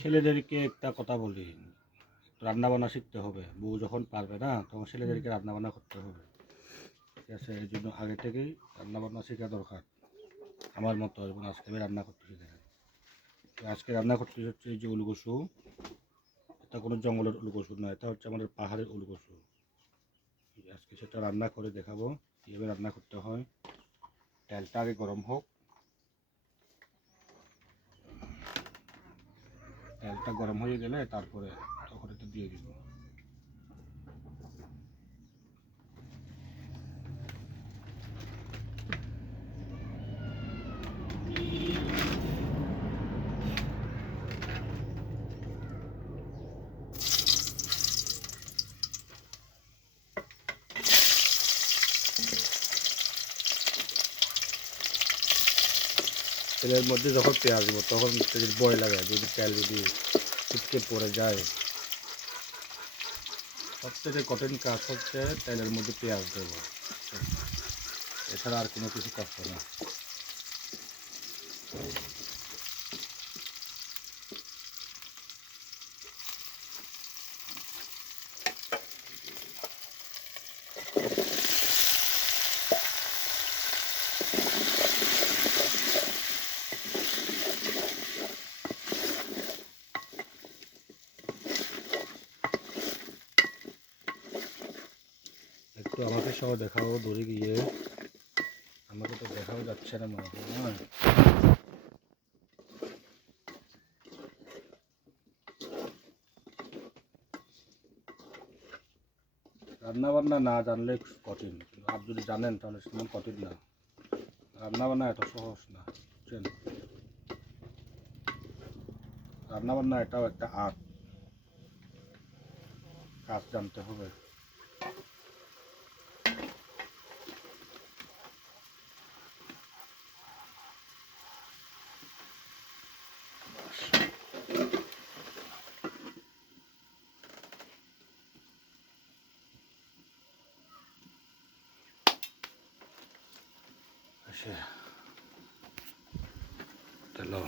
ছেলেদেরকে একটা কথা বলি, রান্না বান্না শিখতে হবে। বউ যখন পারবে না তখন ছেলেদেরকে রান্না বান্না করতে হবে, ঠিক আছে? এই জন্য আগে থেকেই রান্না বান্না শেখা দরকার আমার মতো। এবং আজকে আমি রান্না করতেছি, দেখেন আজকে রান্না করতেছি হচ্ছে এই যে উলকসু। এটা কোনো জঙ্গলের উলকসু না, এটা হচ্ছে আমাদের পাহাড়ের উলকসু। আজকে সেটা রান্না করে দেখাবো কীভাবে রান্না করতে হয়। তেলটা আগে গরম হোক, তেলটা গরম হয়ে গেলে তারপরে তখন এটা দিয়ে দিব। তেলের মধ্যে যখন পেঁয়াজ দেবো তখন যদি ভয় লাগে, যদি তেল যদি ছিটকে পড়ে যায়। সবথেকে কঠিন কাজ হচ্ছে তেলের মধ্যে পেঁয়াজ দেবো, এছাড়া আর কোনো কিছু কষ্ট না। একটু আমাকে সহ দেখাও দূরে গিয়ে, আমাকে তো দেখাও যাচ্ছে না মনে হয়। রান্না বান্না না জানলে কঠিন, আর যদি জানেন তাহলে সেমন কঠিন না। রান্না বান্না এত সহজ না, বুঝছেন? রান্না বান্না এটাও একটা আর্ট, কাজ জানতে হবে। চলো।